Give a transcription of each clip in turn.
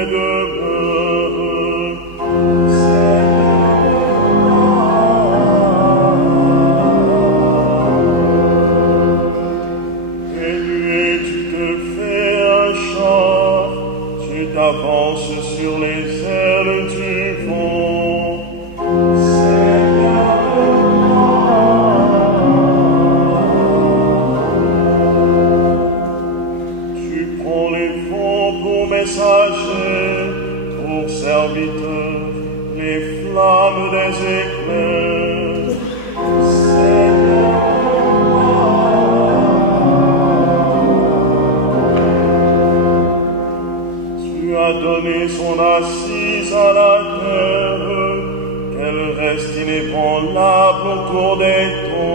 paix demeure. Et tu te fais un char, tu t'avances sur les ailes du vent. Messagers, pour serviteurs, les flammes des éclairs. Seigneur, tu as donné son assise à la terre, qu'elle reste inébranlable au cours des temps.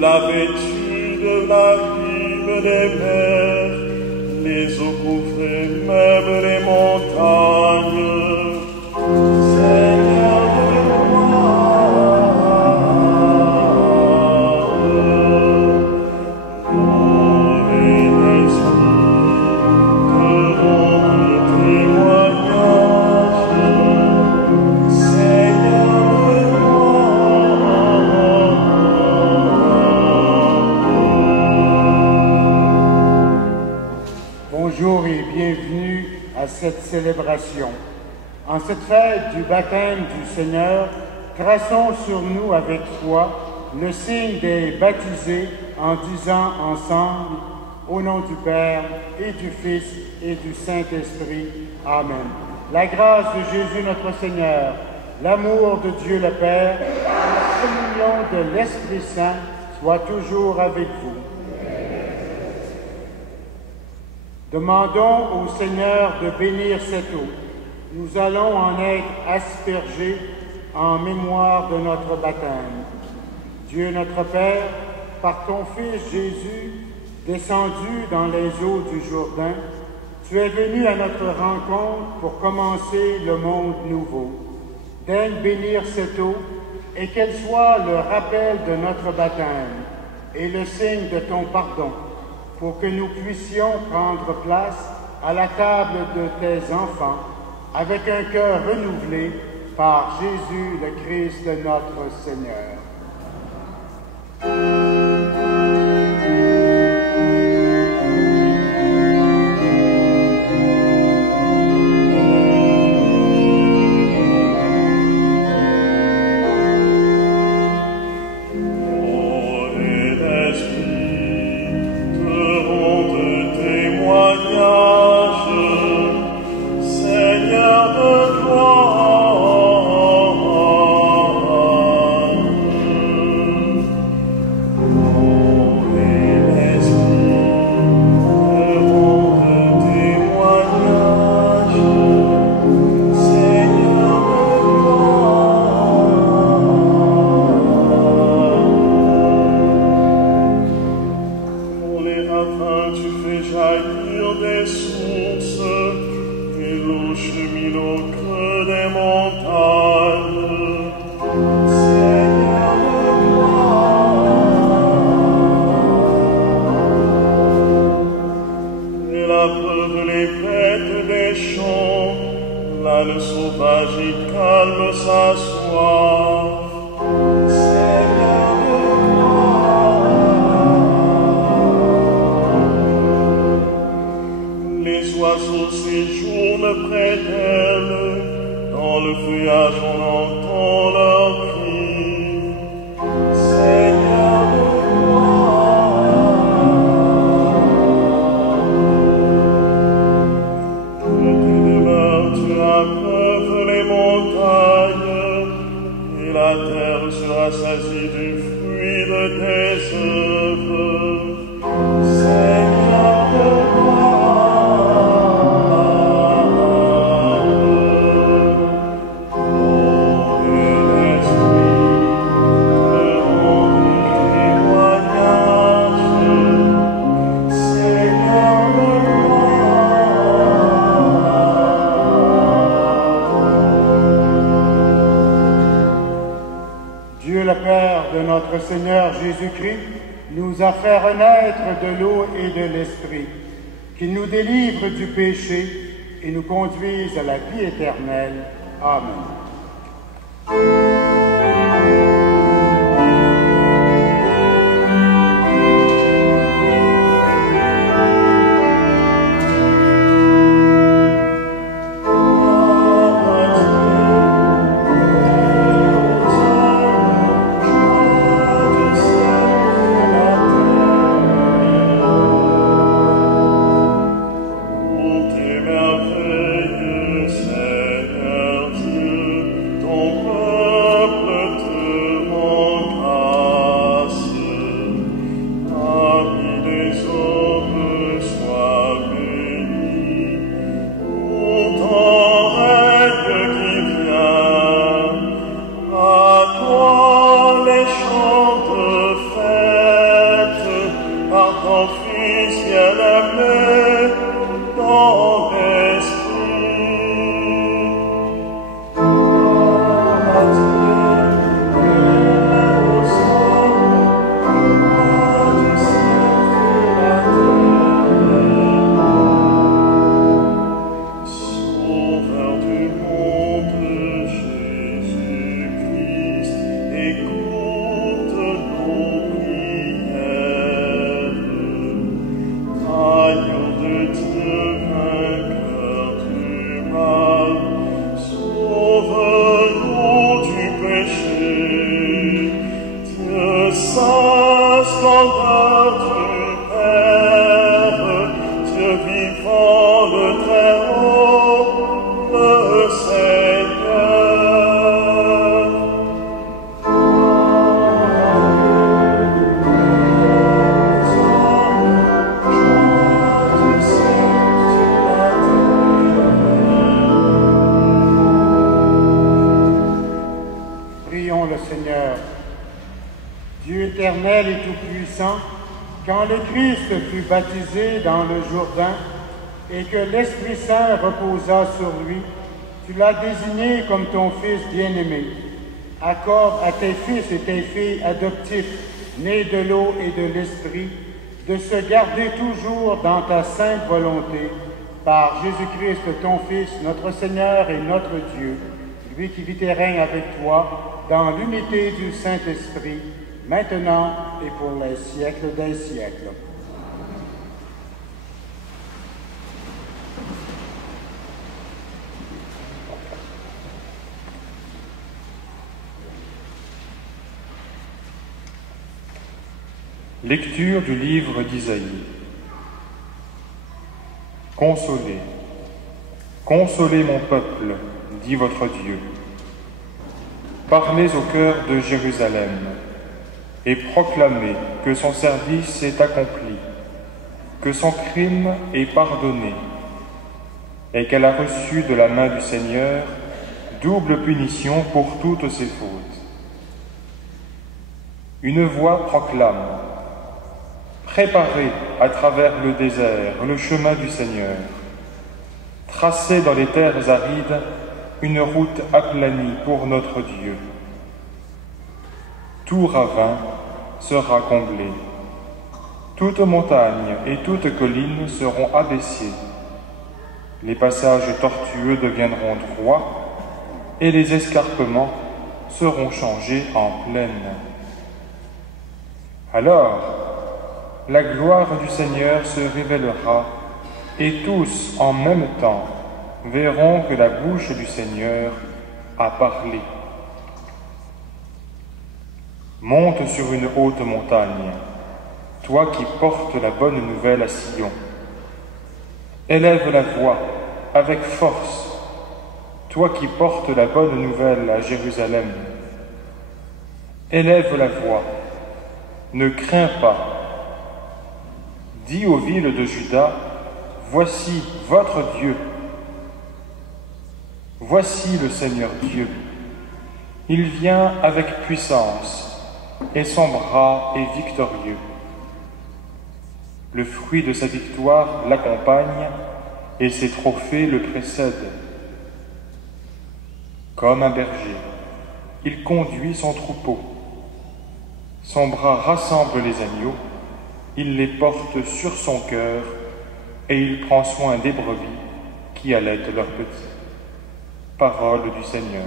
La vêtue de l'abîme des mers, les eaux couvraient même les montagnes. Seigneur de gloire, l'eau et l'esprit te rendent témoignage. Seigneur de Bonjour et bienvenue à cette célébration. En cette fête du baptême du Seigneur, traçons sur nous avec foi le signe des baptisés en disant ensemble, au nom du Père et du Fils et du Saint-Esprit. Amen. La grâce de Jésus notre Seigneur, l'amour de Dieu le Père, la communion de l'Esprit Saint soit toujours avec vous. Demandons au Seigneur de bénir cette eau. Nous allons en être aspergés en mémoire de notre baptême. Dieu notre Père, par ton Fils Jésus, descendu dans les eaux du Jourdain, tu es venu à notre rencontre pour commencer le monde nouveau. Daigne bénir cette eau et qu'elle soit le rappel de notre baptême et le signe de ton pardon, pour que nous puissions prendre place à la table de tes enfants, avec un cœur renouvelé par Jésus le Christ notre Seigneur. Dieu le Père Seigneur de notre Seigneur Jésus-Christ nous a fait renaître de l'eau et de l'Esprit, qu'il nous délivre du péché et nous conduise à la vie éternelle. Amen. Éternel et tout-puissant, quand le Christ fut baptisé dans le Jourdain et que l'Esprit Saint reposa sur lui, tu l'as désigné comme ton Fils bien-aimé. Accorde à tes fils et tes filles adoptifs, nés de l'eau et de l'Esprit, de se garder toujours dans ta sainte volonté, par Jésus-Christ, ton Fils, notre Seigneur et notre Dieu, lui qui vit et règne avec toi dans l'unité du Saint-Esprit, maintenant et pour les siècles des siècles. Lecture du livre d'Isaïe. Consolez, consolez mon peuple, dit votre Dieu. Parlez au cœur de Jérusalem et proclamez que son service est accompli, que son crime est pardonné et qu'elle a reçu de la main du Seigneur double punition pour toutes ses fautes. Une voix proclame: préparez à travers le désert le chemin du Seigneur, tracez dans les terres arides une route aplanie pour notre Dieu. Tout ravin sera comblé, toute montagne et toute colline seront abaissées, les passages tortueux deviendront droits et les escarpements seront changés en plaine. Alors, la gloire du Seigneur se révélera et tous en même temps verront que la bouche du Seigneur a parlé. Monte sur une haute montagne, toi qui portes la bonne nouvelle à Sion. Élève la voix avec force, toi qui portes la bonne nouvelle à Jérusalem. Élève la voix, ne crains pas. Dis aux villes de Juda, voici votre Dieu. Voici le Seigneur Dieu. Il vient avec puissance et son bras est victorieux. Le fruit de sa victoire l'accompagne et ses trophées le précèdent. Comme un berger, il conduit son troupeau. Son bras rassemble les agneaux, il les porte sur son cœur et il prend soin des brebis qui allaitent leurs petits. Parole du Seigneur.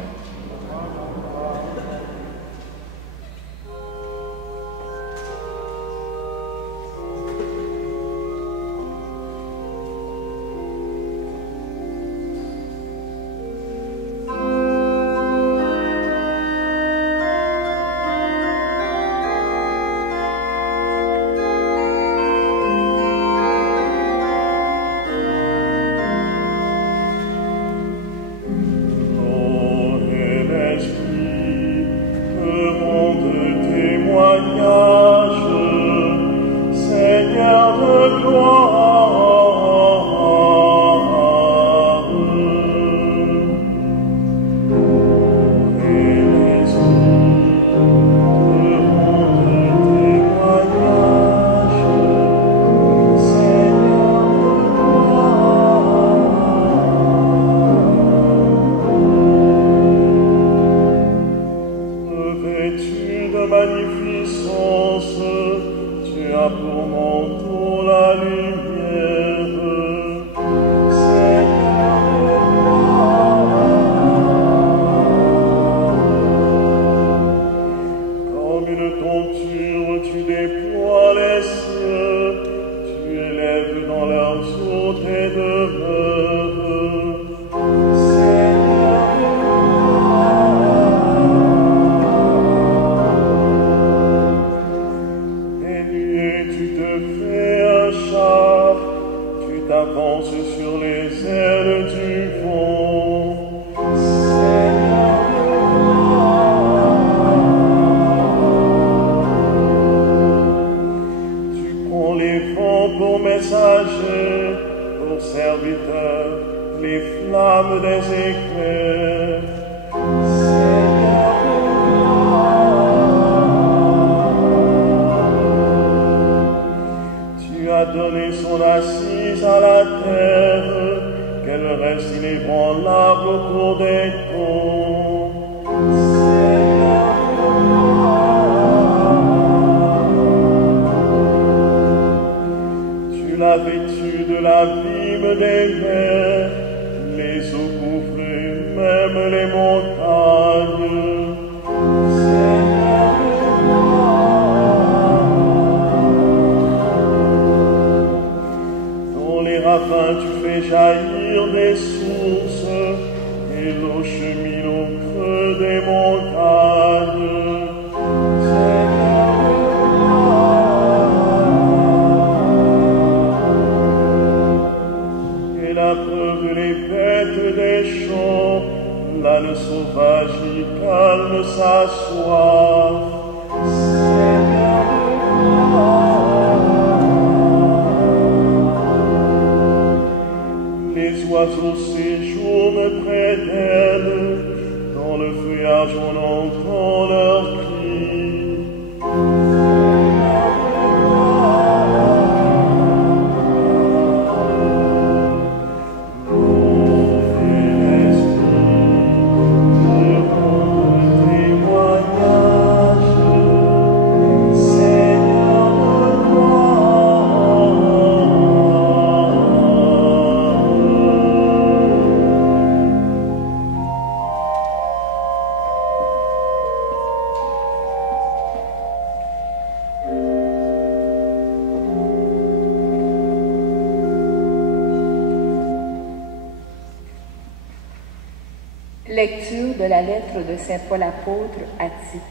Lecture de la lettre de saint Paul apôtre à Tite.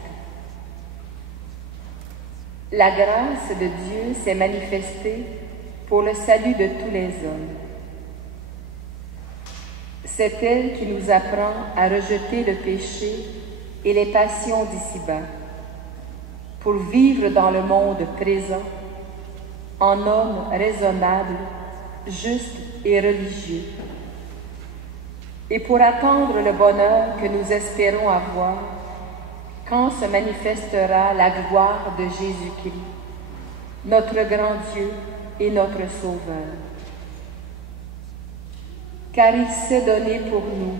La grâce de Dieu s'est manifestée pour le salut de tous les hommes. C'est elle qui nous apprend à rejeter le péché et les passions d'ici-bas, pour vivre dans le monde présent en homme raisonnable, juste et religieux, et pour attendre le bonheur que nous espérons avoir quand se manifestera la gloire de Jésus-Christ, notre grand Dieu et notre Sauveur. Car il s'est donné pour nous,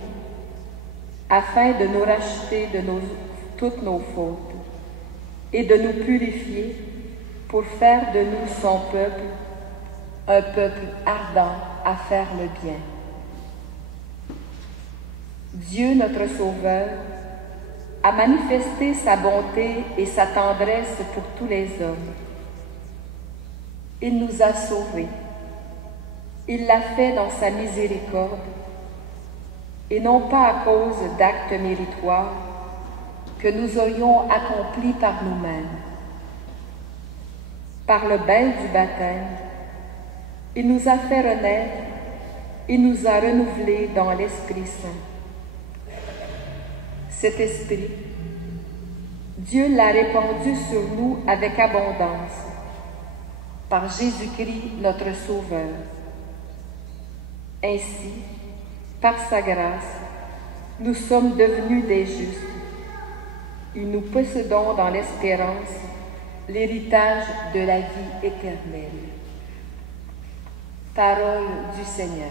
afin de nous racheter de toutes nos fautes, et de nous purifier pour faire de nous son peuple, un peuple ardent à faire le bien. Dieu, notre Sauveur, a manifesté sa bonté et sa tendresse pour tous les hommes. Il nous a sauvés. Il l'a fait dans sa miséricorde, et non pas à cause d'actes méritoires que nous aurions accomplis par nous-mêmes. Par le bain du baptême, il nous a fait renaître, il nous a renouvelés dans l'Esprit Saint. Cet Esprit, Dieu l'a répandu sur nous avec abondance, par Jésus-Christ notre Sauveur. Ainsi, par sa grâce, nous sommes devenus des justes, et nous possédons dans l'espérance l'héritage de la vie éternelle. Parole du Seigneur.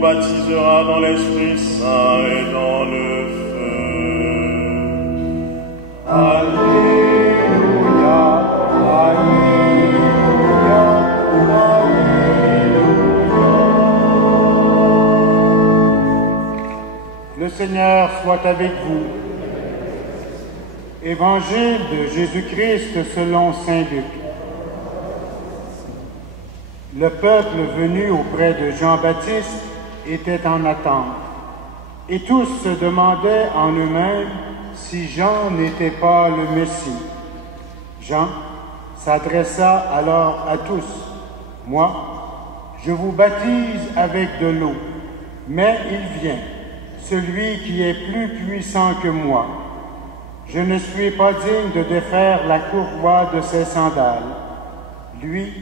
Baptisera dans l'Esprit Saint et dans le feu. Alléluia, Alléluia, Alléluia. Le Seigneur soit avec vous. Évangile de Jésus-Christ selon saint Luc. Le peuple venu auprès de Jean-Baptiste était en attente, et tous se demandaient en eux-mêmes si Jean n'était pas le Messie. Jean s'adressa alors à tous. « Moi, je vous baptise avec de l'eau, mais il vient, celui qui est plus puissant que moi. Je ne suis pas digne de défaire la courroie de ses sandales. Lui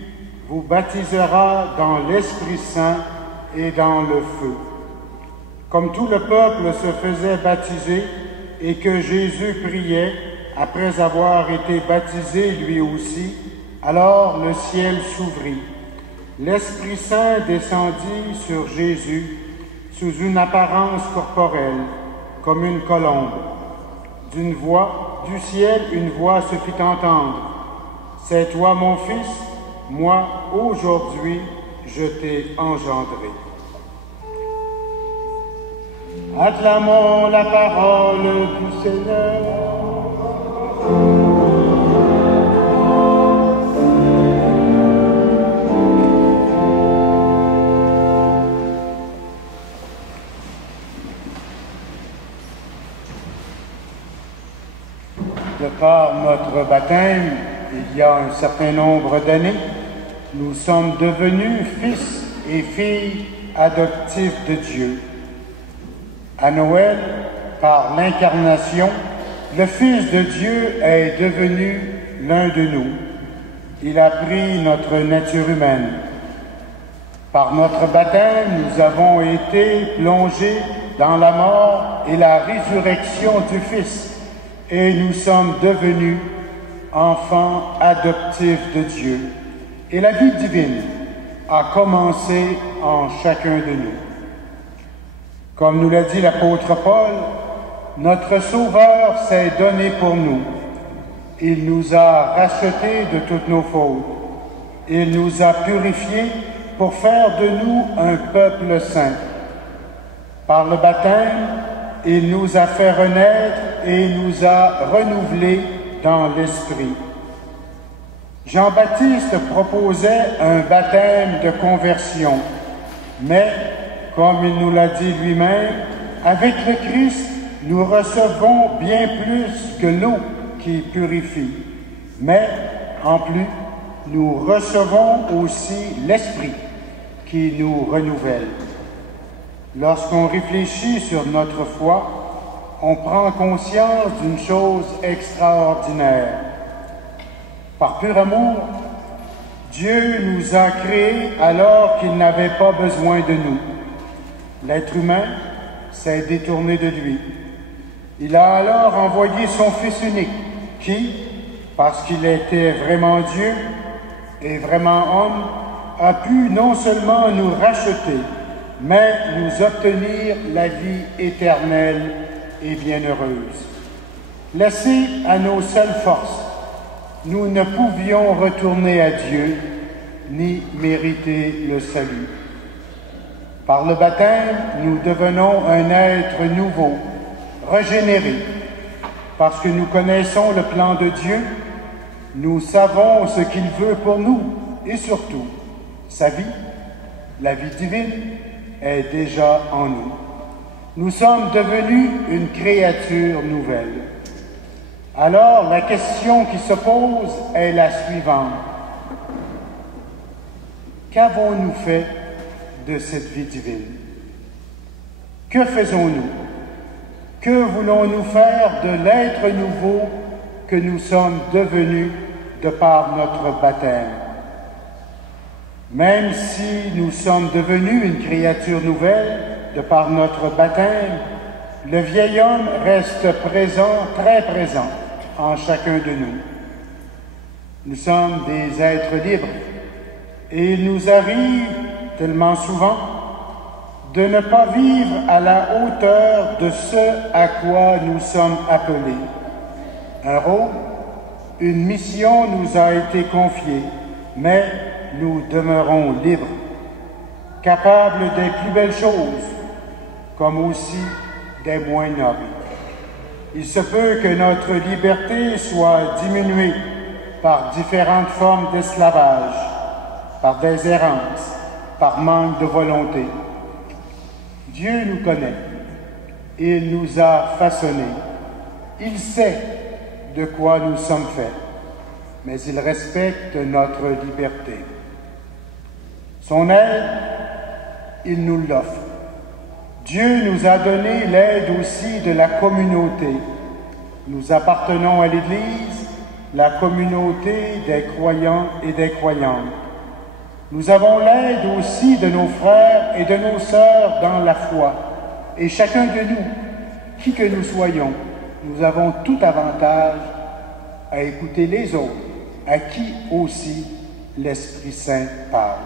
vous baptisera dans l'Esprit Saint et dans le feu. » Comme tout le peuple se faisait baptiser et que Jésus priait après avoir été baptisé lui aussi, alors le ciel s'ouvrit. L'Esprit Saint descendit sur Jésus sous une apparence corporelle, comme une colombe. Du ciel, une voix se fit entendre. « C'est toi mon Fils, moi aujourd'hui je t'ai engendré. » Acclamons la parole du Seigneur. De par notre baptême, il y a un certain nombre d'années, nous sommes devenus fils et filles adoptifs de Dieu. À Noël, par l'incarnation, le Fils de Dieu est devenu l'un de nous. Il a pris notre nature humaine. Par notre baptême, nous avons été plongés dans la mort et la résurrection du Fils, et nous sommes devenus enfants adoptifs de Dieu. Et la vie divine a commencé en chacun de nous. Comme nous l'a dit l'apôtre Paul, notre Sauveur s'est donné pour nous. Il nous a rachetés de toutes nos fautes. Il nous a purifiés pour faire de nous un peuple saint. Par le baptême, il nous a fait renaître et nous a renouvelés dans l'Esprit. Jean-Baptiste proposait un baptême de conversion, mais, comme il nous l'a dit lui-même, avec le Christ, nous recevons bien plus que l'eau qui purifie. Mais, en plus, nous recevons aussi l'Esprit qui nous renouvelle. Lorsqu'on réfléchit sur notre foi, on prend conscience d'une chose extraordinaire. Par pur amour, Dieu nous a créés alors qu'il n'avait pas besoin de nous. L'être humain s'est détourné de lui. Il a alors envoyé son Fils unique qui, parce qu'il était vraiment Dieu et vraiment homme, a pu non seulement nous racheter, mais nous obtenir la vie éternelle et bienheureuse. Laissés à nos seules forces, nous ne pouvions retourner à Dieu ni mériter le salut. Par le baptême, nous devenons un être nouveau, régénéré. Parce que nous connaissons le plan de Dieu, nous savons ce qu'il veut pour nous et surtout, sa vie, la vie divine, est déjà en nous. Nous sommes devenus une créature nouvelle. Alors, la question qui se pose est la suivante. Qu'avons-nous fait de cette vie divine? Que faisons-nous? Que voulons-nous faire de l'être nouveau que nous sommes devenus de par notre baptême? Même si nous sommes devenus une créature nouvelle de par notre baptême, le vieil homme reste présent, très présent, en chacun de nous. Nous sommes des êtres libres et il nous arrive tellement souvent de ne pas vivre à la hauteur de ce à quoi nous sommes appelés. Un rôle, une mission nous a été confiée, mais nous demeurons libres, capables des plus belles choses, comme aussi des moins nobles. Il se peut que notre liberté soit diminuée par différentes formes d'esclavage, par des errances, par manque de volonté. Dieu nous connaît, il nous a façonnés, il sait de quoi nous sommes faits, mais il respecte notre liberté. Son aide, il nous l'offre. Dieu nous a donné l'aide aussi de la communauté. Nous appartenons à l'Église, la communauté des croyants et des croyantes. Nous avons l'aide aussi de nos frères et de nos sœurs dans la foi. Et chacun de nous, qui que nous soyons, nous avons tout avantage à écouter les autres, à qui aussi l'Esprit Saint parle.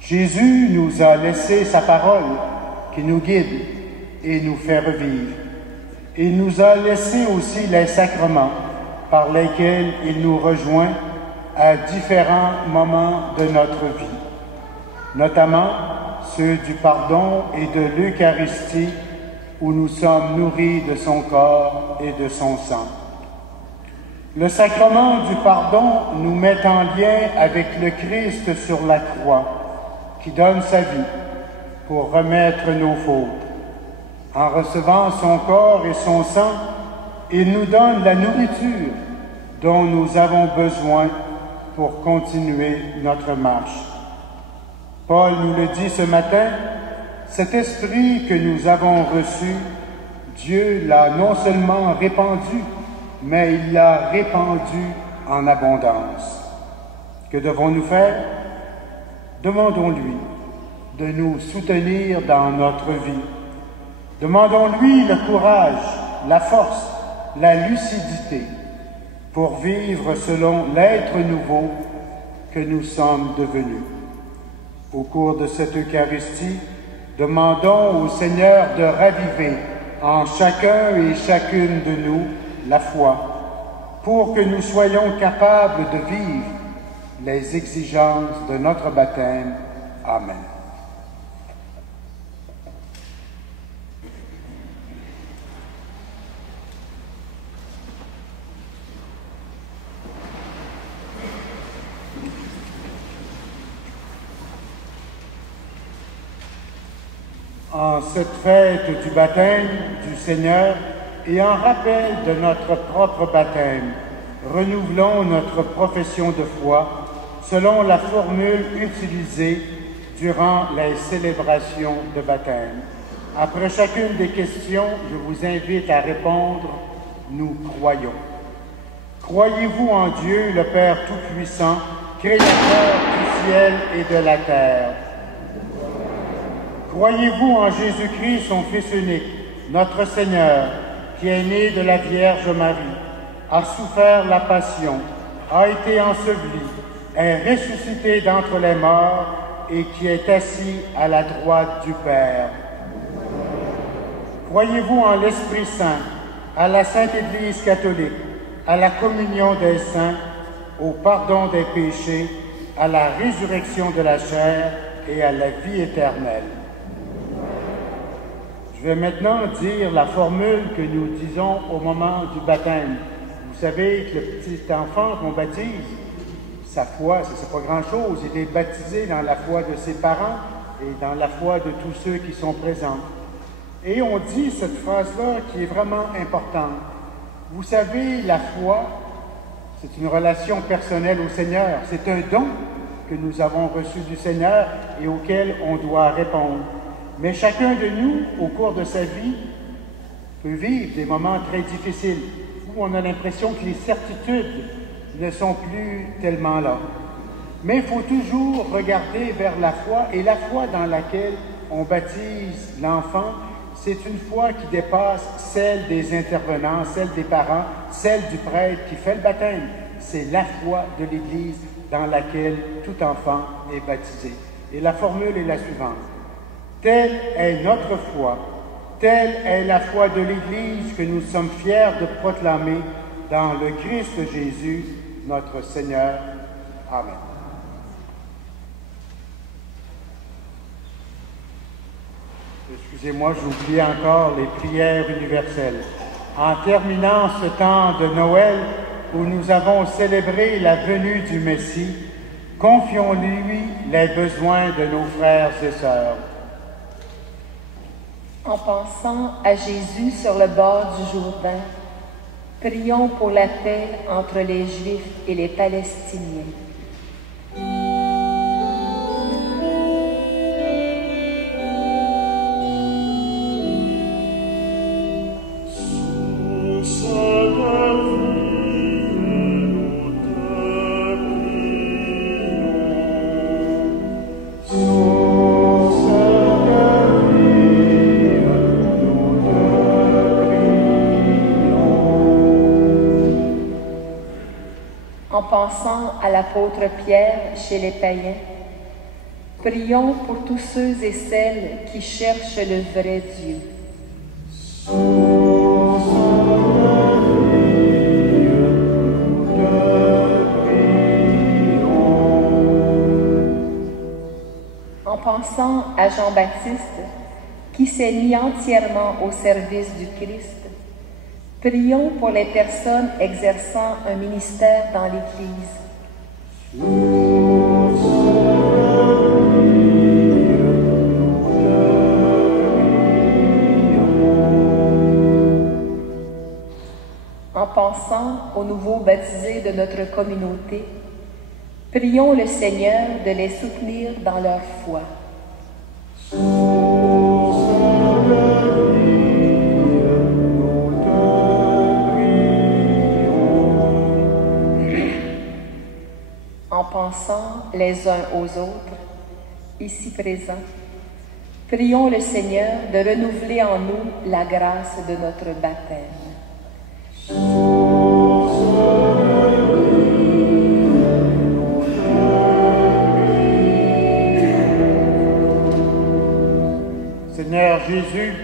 Jésus nous a laissé sa parole qui nous guide et nous fait revivre. Il nous a laissé aussi les sacrements par lesquels il nous rejoint à différents moments de notre vie, notamment ceux du pardon et de l'Eucharistie où nous sommes nourris de son corps et de son sang. Le sacrement du pardon nous met en lien avec le Christ sur la croix, qui donne sa vie pour remettre nos fautes. En recevant son corps et son sang, il nous donne la nourriture dont nous avons besoin pour continuer notre marche. Paul nous le dit ce matin, cet esprit que nous avons reçu, Dieu l'a non seulement répandu, mais il l'a répandu en abondance. Que devons-nous faire? Demandons-lui de nous soutenir dans notre vie. Demandons-lui le courage, la force, la lucidité pour vivre selon l'être nouveau que nous sommes devenus. Au cours de cette Eucharistie, demandons au Seigneur de raviver en chacun et chacune de nous la foi, pour que nous soyons capables de vivre les exigences de notre baptême. Amen. En cette fête du baptême du Seigneur et en rappel de notre propre baptême, renouvelons notre profession de foi selon la formule utilisée durant les célébrations de baptême. Après chacune des questions, je vous invite à répondre « Nous croyons ». Croyez-vous en Dieu, le Père Tout-Puissant, Créateur du ciel et de la terre? Croyez-vous en Jésus-Christ, son Fils unique, notre Seigneur, qui est né de la Vierge Marie, a souffert la passion, a été enseveli, est ressuscité d'entre les morts et qui est assis à la droite du Père? Croyez-vous en l'Esprit Saint, à la Sainte Église catholique, à la communion des saints, au pardon des péchés, à la résurrection de la chair et à la vie éternelle? Je vais maintenant dire la formule que nous disons au moment du baptême. Vous savez que le petit enfant qu'on baptise, sa foi, c'est pas grand-chose, il est baptisé dans la foi de ses parents et dans la foi de tous ceux qui sont présents. Et on dit cette phrase-là qui est vraiment importante. Vous savez, la foi, c'est une relation personnelle au Seigneur. C'est un don que nous avons reçu du Seigneur et auquel on doit répondre. Mais chacun de nous, au cours de sa vie, peut vivre des moments très difficiles où on a l'impression que les certitudes ne sont plus tellement là. Mais il faut toujours regarder vers la foi, et la foi dans laquelle on baptise l'enfant, c'est une foi qui dépasse celle des intervenants, celle des parents, celle du prêtre qui fait le baptême. C'est la foi de l'Église dans laquelle tout enfant est baptisé. Et la formule est la suivante. Telle est notre foi, telle est la foi de l'Église que nous sommes fiers de proclamer dans le Christ Jésus, notre Seigneur. Amen. Excusez-moi, j'oublie encore les prières universelles. En terminant ce temps de Noël où nous avons célébré la venue du Messie, confions-lui les besoins de nos frères et sœurs. En pensant à Jésus sur le bord du Jourdain, prions pour la paix entre les Juifs et les Palestiniens. En pensant à l'apôtre Pierre chez les païens, prions pour tous ceux et celles qui cherchent le vrai Dieu. En pensant à Jean-Baptiste, qui s'est mis entièrement au service du Christ, prions pour les personnes exerçant un ministère dans l'Église. En pensant aux nouveaux baptisés de notre communauté, prions le Seigneur de les soutenir dans leur foi. En pensant les uns aux autres, ici présents, prions le Seigneur de renouveler en nous la grâce de notre baptême. Seigneur Jésus,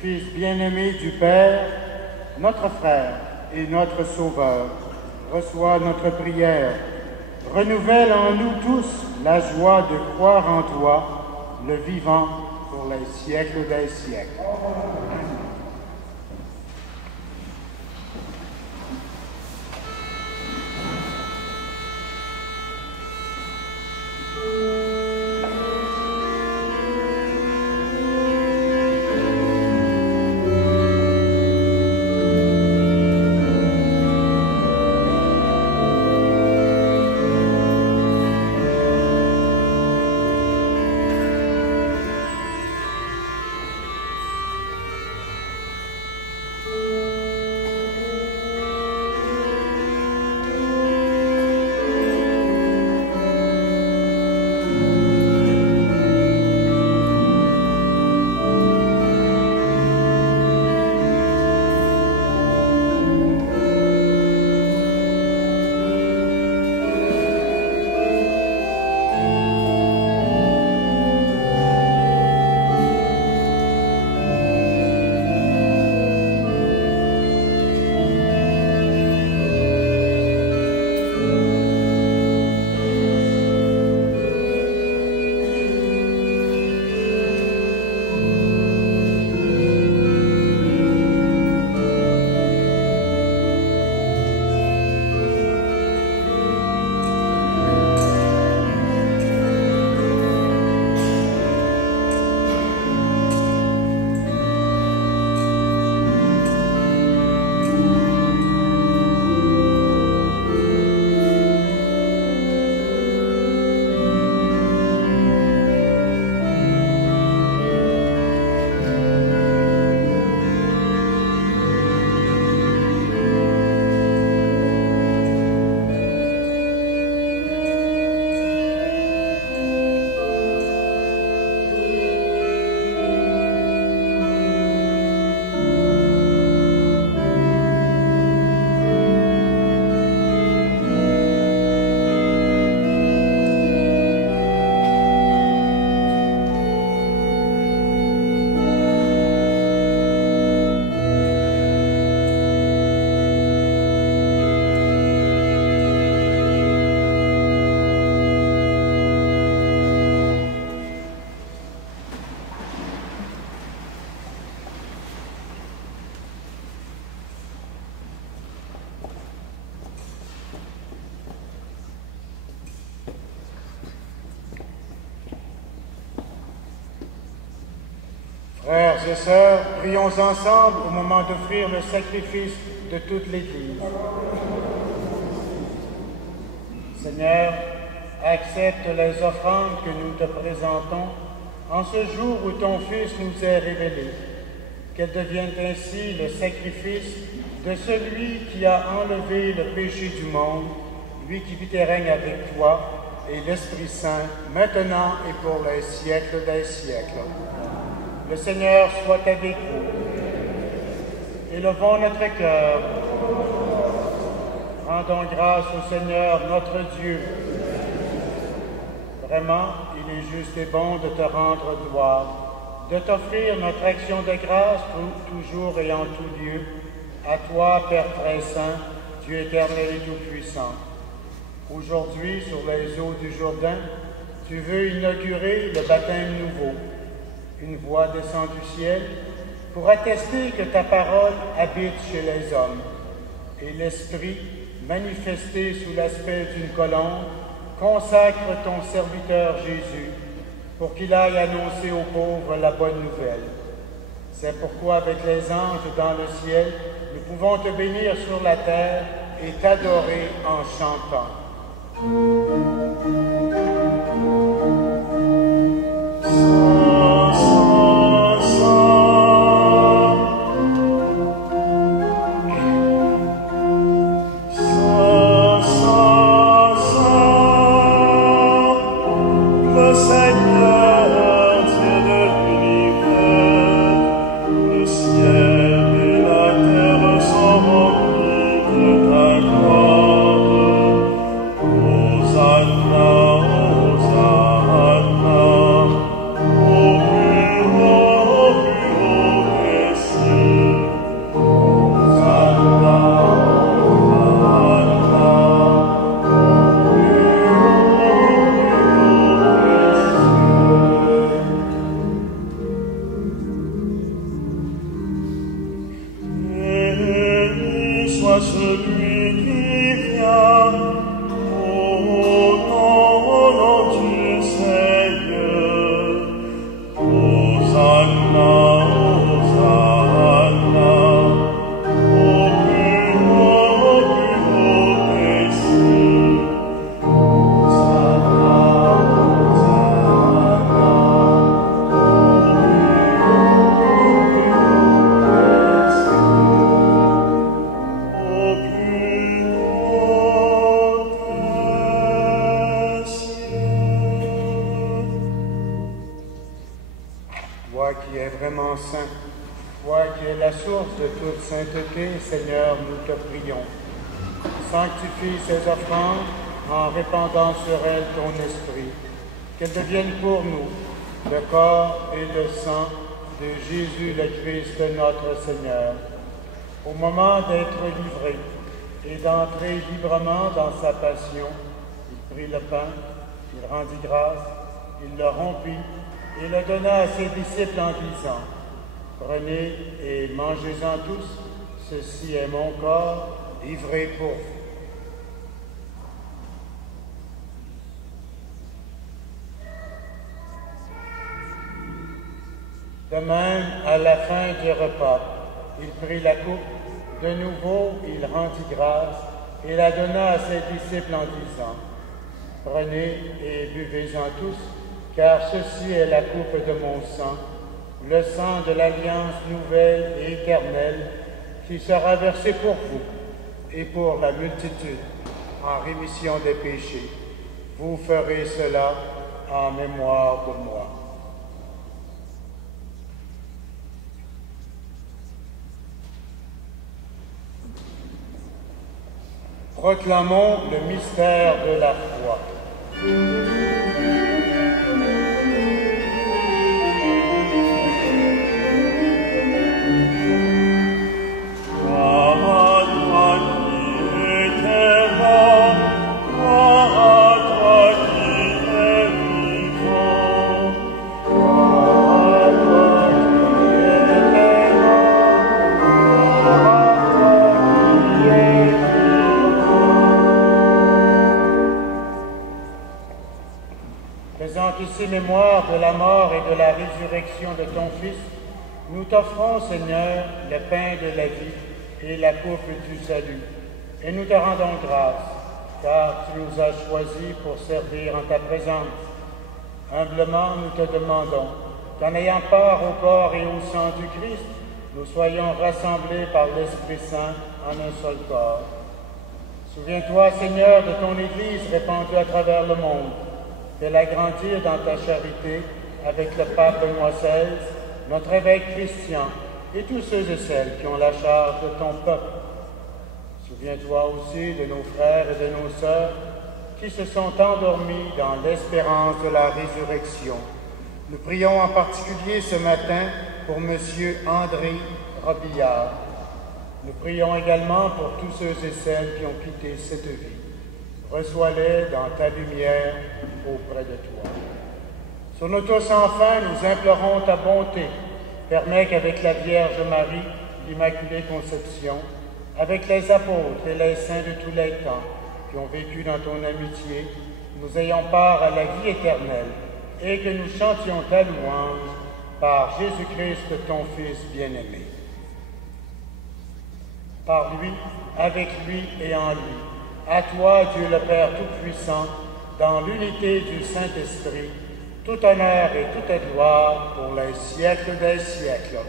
Fils bien-aimé du Père, notre frère et notre Sauveur, reçois notre prière. Renouvelle en nous tous la joie de croire en toi, le vivant pour les siècles des siècles. Frères et sœurs, prions ensemble au moment d'offrir le sacrifice de toute l'Église. Seigneur, accepte les offrandes que nous te présentons en ce jour où ton Fils nous est révélé, qu'elles deviennent ainsi le sacrifice de celui qui a enlevé le péché du monde, lui qui vit et règne avec toi et l'Esprit Saint, maintenant et pour les siècles des siècles. Le Seigneur soit avec vous. Élevons notre cœur. Rendons grâce au Seigneur notre Dieu. Vraiment, il est juste et bon de te rendre gloire, de t'offrir notre action de grâce toujours et en tout lieu, à toi, Père très saint, Dieu éternel et tout-puissant. Aujourd'hui, sur les eaux du Jourdain, tu veux inaugurer le baptême nouveau. Une voix descend du ciel pour attester que ta parole habite chez les hommes. Et l'Esprit, manifesté sous l'aspect d'une colombe, consacre ton serviteur Jésus pour qu'il aille annoncer aux pauvres la bonne nouvelle. C'est pourquoi avec les anges dans le ciel, nous pouvons te bénir sur la terre et t'adorer en chantant. Seigneur, nous te prions. Sanctifie ces offrandes en répandant sur elles ton esprit, qu'elles deviennent pour nous le corps et le sang de Jésus le Christ notre Seigneur. Au moment d'être livré et d'entrer librement dans sa passion, il prit le pain, il rendit grâce, il le rompit et le donna à ses disciples en disant: « Prenez et mangez-en tous. Ceci est mon corps, livré pour vous. » De même, à la fin du repas, il prit la coupe, de nouveau il rendit grâce et la donna à ses disciples en disant: « Prenez et buvez-en tous, car ceci est la coupe de mon sang, le sang de l'alliance nouvelle et éternelle, qui sera versé pour vous et pour la multitude en rémission des péchés. Vous ferez cela en mémoire de moi. » Proclamons le mystère de la foi. Ici mémoire de la mort et de la résurrection de ton Fils, Nous t'offrons, Seigneur, le pain de la vie et la coupe du salut, et nous te rendons grâce, car tu nous as choisis pour servir en ta présence. Humblement, nous te demandons qu'en ayant part au corps et au sang du Christ, nous soyons rassemblés par l'Esprit Saint en un seul corps. Souviens-toi, Seigneur, de ton Église répandue à travers le monde. Fais-la grandir dans ta charité avec le pape Benoît XVI, notre évêque Christian et tous ceux et celles qui ont la charge de ton peuple. Souviens-toi aussi de nos frères et de nos sœurs qui se sont endormis dans l'espérance de la résurrection. Nous prions en particulier ce matin pour M. André Robillard. Nous prions également pour tous ceux et celles qui ont quitté cette vie. Reçois-les dans ta lumière auprès de toi. Sur nous tous enfin, nous implorons ta bonté. Permets qu'avec la Vierge Marie, l'Immaculée Conception, avec les apôtres et les saints de tous les temps qui ont vécu dans ton amitié, nous ayons part à la vie éternelle et que nous chantions ta louange par Jésus-Christ, ton Fils bien-aimé. Par lui, avec lui et en lui, à toi, Dieu le Père Tout-Puissant, dans l'unité du Saint-Esprit, tout honneur et toute gloire pour les siècles des siècles.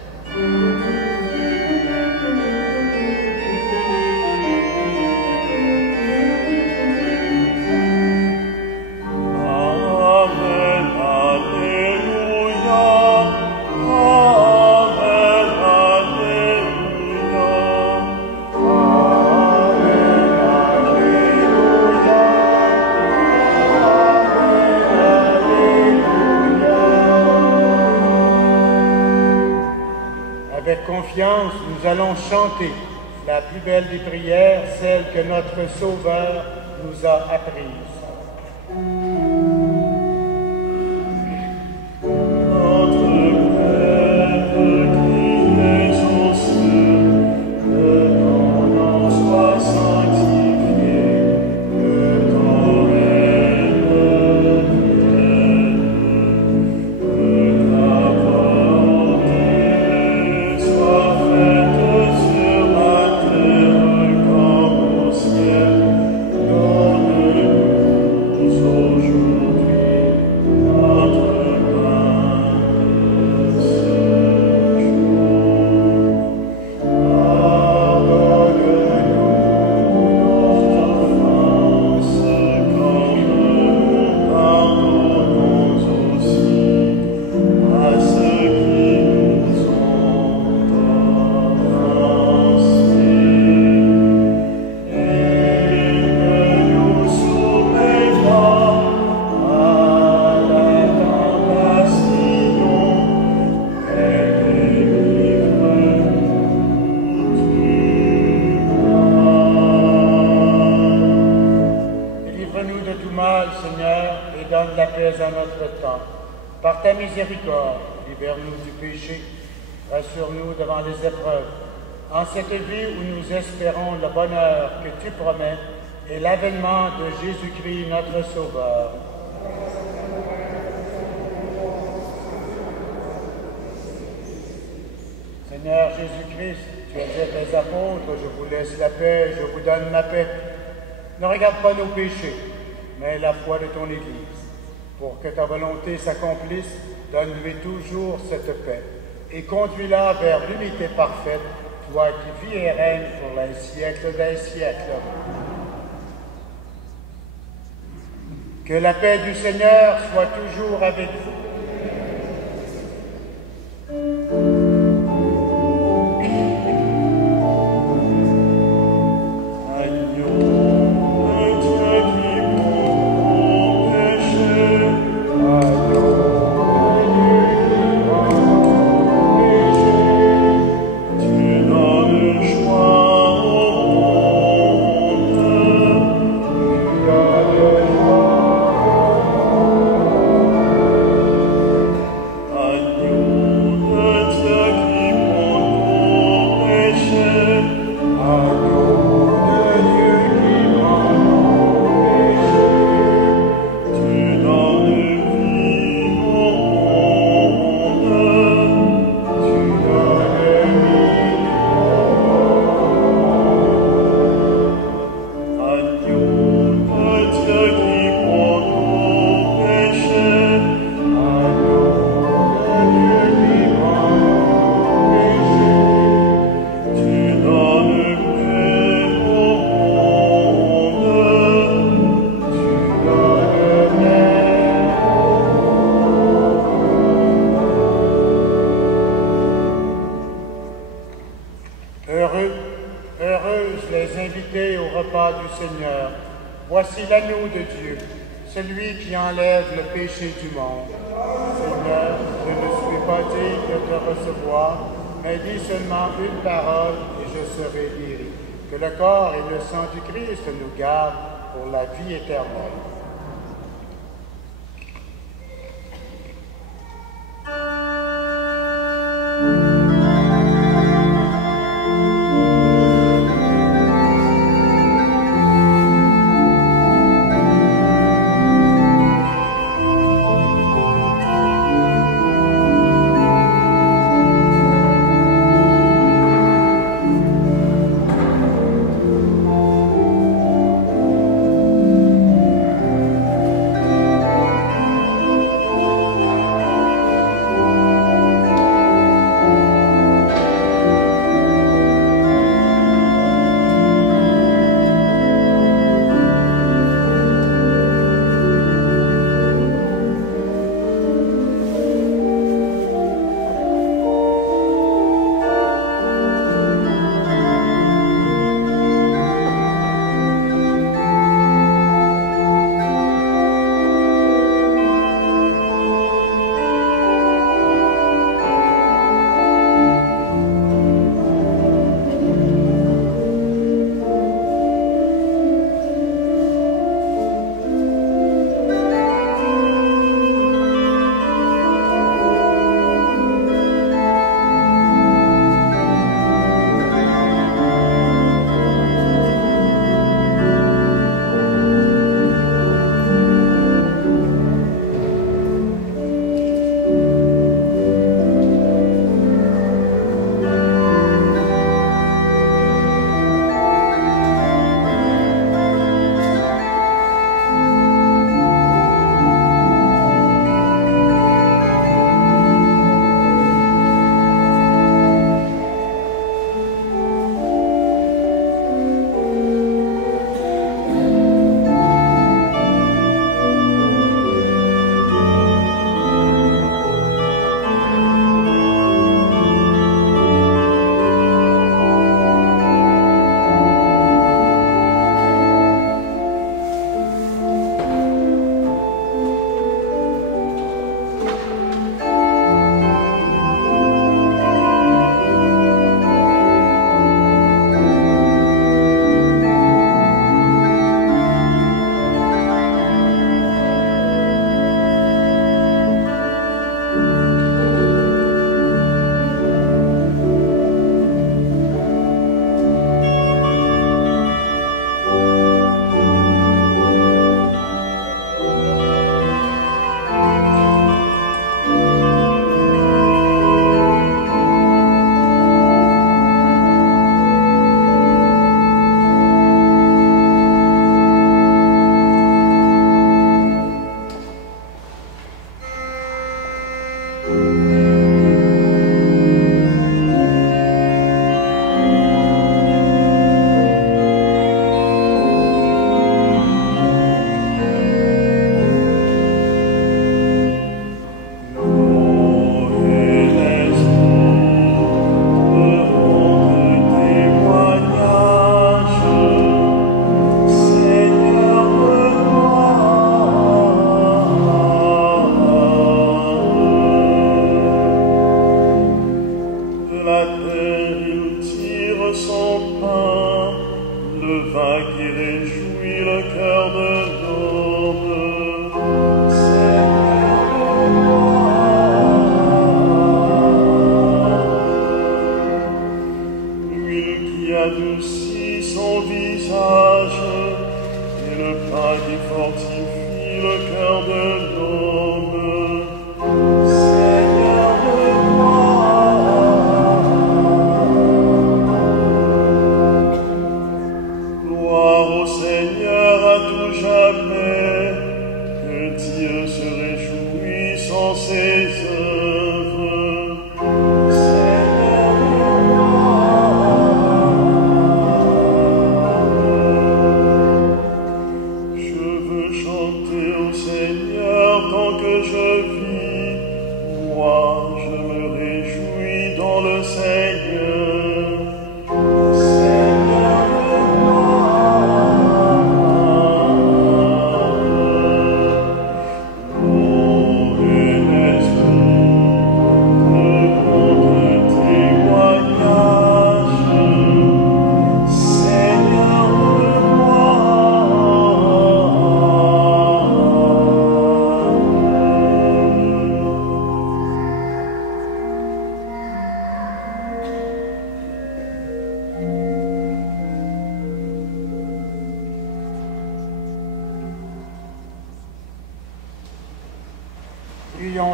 Avec confiance, nous allons chanter la plus belle des prières, celle que notre Sauveur nous a apprise. Par ta miséricorde, libère-nous du péché, rassure-nous devant les épreuves, en cette vie où nous espérons le bonheur que tu promets et l'avènement de Jésus-Christ notre Sauveur. Seigneur Jésus-Christ, tu as dit à tes apôtres, je vous laisse la paix, je vous donne ma paix. Ne regarde pas nos péchés, mais la foi de ton Église. Pour que ta volonté s'accomplisse, donne-lui toujours cette paix et conduis-la vers l'unité parfaite, toi qui vis et règnes pour les siècles des siècles. Que la paix du Seigneur soit toujours avec vous. toi du Seigneur. Voici l'agneau de Dieu, celui qui enlève le péché du monde. Seigneur, je ne suis pas digne de te recevoir, mais dis seulement une parole et je serai guéri. Que le corps et le sang du Christ nous gardent pour la vie éternelle.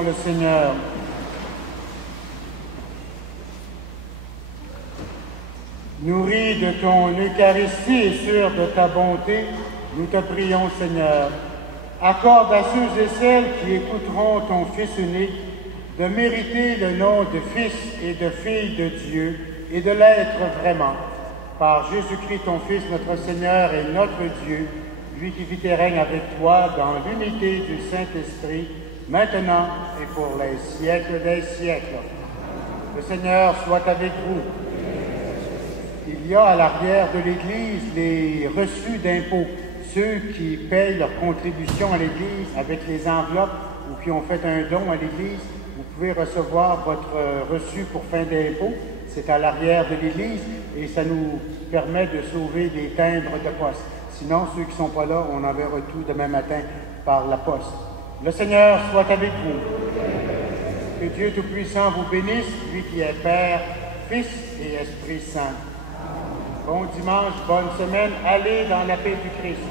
le Seigneur. Nourris de ton Eucharistie et sûrs de ta bonté, nous te prions, Seigneur. Accorde à ceux et celles qui écouteront ton Fils unique de mériter le nom de fils et de fille de Dieu et de l'être vraiment. Par Jésus-Christ, ton Fils, notre Seigneur et notre Dieu, lui qui vit et règne avec toi dans l'unité du Saint-Esprit, maintenant et pour les siècles des siècles. Le Seigneur soit avec vous. Il y a à l'arrière de l'Église les reçus d'impôts. Ceux qui payent leur contribution à l'Église avec les enveloppes ou qui ont fait un don à l'Église, vous pouvez recevoir votre reçu pour fin d'impôt. C'est à l'arrière de l'Église et ça nous permet de sauver des timbres de poste. Sinon, ceux qui ne sont pas là, on enverra tout demain matin par la poste. Le Seigneur soit avec vous. Que Dieu Tout-Puissant vous bénisse, lui qui est Père, Fils et Esprit Saint. Bon dimanche, bonne semaine. Allez dans la paix du Christ.